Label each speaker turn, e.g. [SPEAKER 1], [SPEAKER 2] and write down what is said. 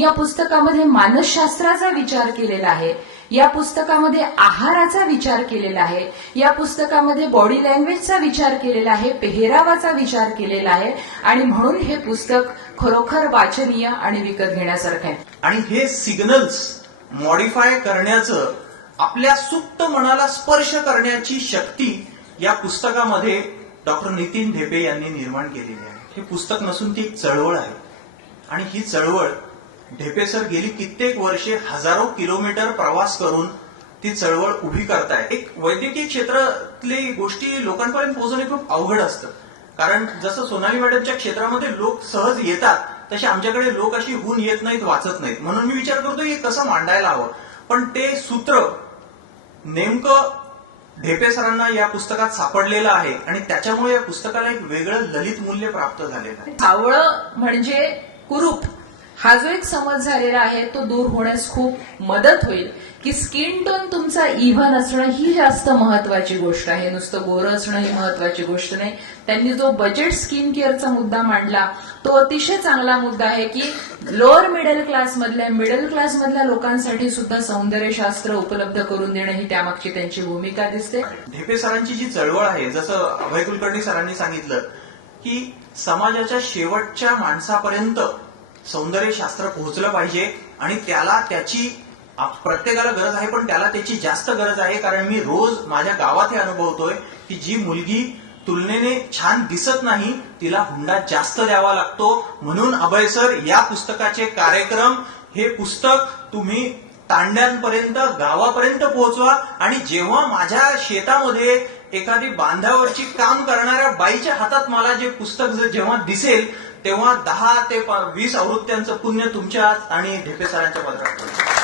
[SPEAKER 1] या पुस्तकामध्ये मानसशास्त्राचा विचार केलेला आहे. या पुस्तकामध्ये आहाराचा विचार केलेला आहे. या पुस्तकामध्ये बॉडी लँग्वेजचा विचार केलेला आहे. पेहरावाचा विचार केलेला आहे. आणि म्हणून हे पुस्तक खरोखर वाचनीय आणि विकत घेण्यासारखं आहे.
[SPEAKER 2] आणि हे सिग्नल्स मॉडिफाय करण्याचं आपल्या सुप्त मनाला स्पर्श करण्याची शक्ती या पुस्तकामध्ये डॉक्टर नितीन ढेपे यांनी निर्माण केलेली आहे. हे पुस्तक नसून ती एक चळवळ आहे. आणि ही चळवळ ढेपे सर गेली कित्येक वर्षे हजारो किलोमीटर प्रवास करून ती चळवळ उभी करताय. एक वैद्यकीय क्षेत्रातली गोष्टी लोकांपर्यंत पोहोचवणे खूप अवघड असतं. कारण जसं सोनाली मॅडमच्या क्षेत्रामध्ये लोक सहज येतात तसे आमच्याकडे लोक अशी होऊन येत नाहीत वाचत नाहीत. म्हणून मी विचार करतो हे कसं मांडायला हवं? पण ते सूत्र नेमकं ढेपे सरांना या पुस्तकात सापडलेलं आहे आणि त्याच्यामुळे या पुस्तकाला एक वेगळं ललित मूल्य प्राप्त झालेलं आहे.
[SPEAKER 1] सावळं म्हणजे कुरूप. हा जो एक समज झालेला आहे तो दूर होण्यास खूप मदत होईल. की स्किन टोन तुमचा इव्हन असणं ही जास्त महत्वाची गोष्ट आहे. नुसतं गोरं असणं ही महत्वाची गोष्ट नाही. त्यांनी जो बजेट स्किन केअरचा मुद्दा मांडला तो अतिशय चांगला मुद्दा आहे की लोअर मिडल क्लास मधल्या मिडल क्लास मधल्या लोकांसाठी सुद्धा सौंदर्यशास्त्र उपलब्ध करून देणं ही त्यामागची त्यांची भूमिका दिसते.
[SPEAKER 2] ढेपे सरांची जी चळवळ आहे जसं अभय कुलकर्णी सरांनी सांगितलं की समाजाच्या शेवटच्या माणसापर्यंत सौंदर्यशास्त्र पोहोचलं पाहिजे आणि त्याला त्याची प्रत्येकाला गरज आहे पण त्याला त्याची जास्त गरज आहे. कारण मी रोज माझ्या गावात हे अनुभवतोय की जी मुलगी तुलनेने छान दिसत नाही तिला हुंडा जास्त द्यावा लागतो. म्हणून अभय सर या पुस्तकाचे कार्यक्रम हे पुस्तक तुम्ही तांड्यांपर्यंत गावापर्यंत पोहोचवा. आणि जेव्हा माझ्या शेतामध्ये एखादी बांधावरची काम करणाऱ्या बाईच्या हातात मला जे पुस्तक जेव्हा दिसेल तेव्हा दहा ते वीस आवृत्त्यांचं पुण्य तुमच्या आणि ढेपे सरांच्या पदरात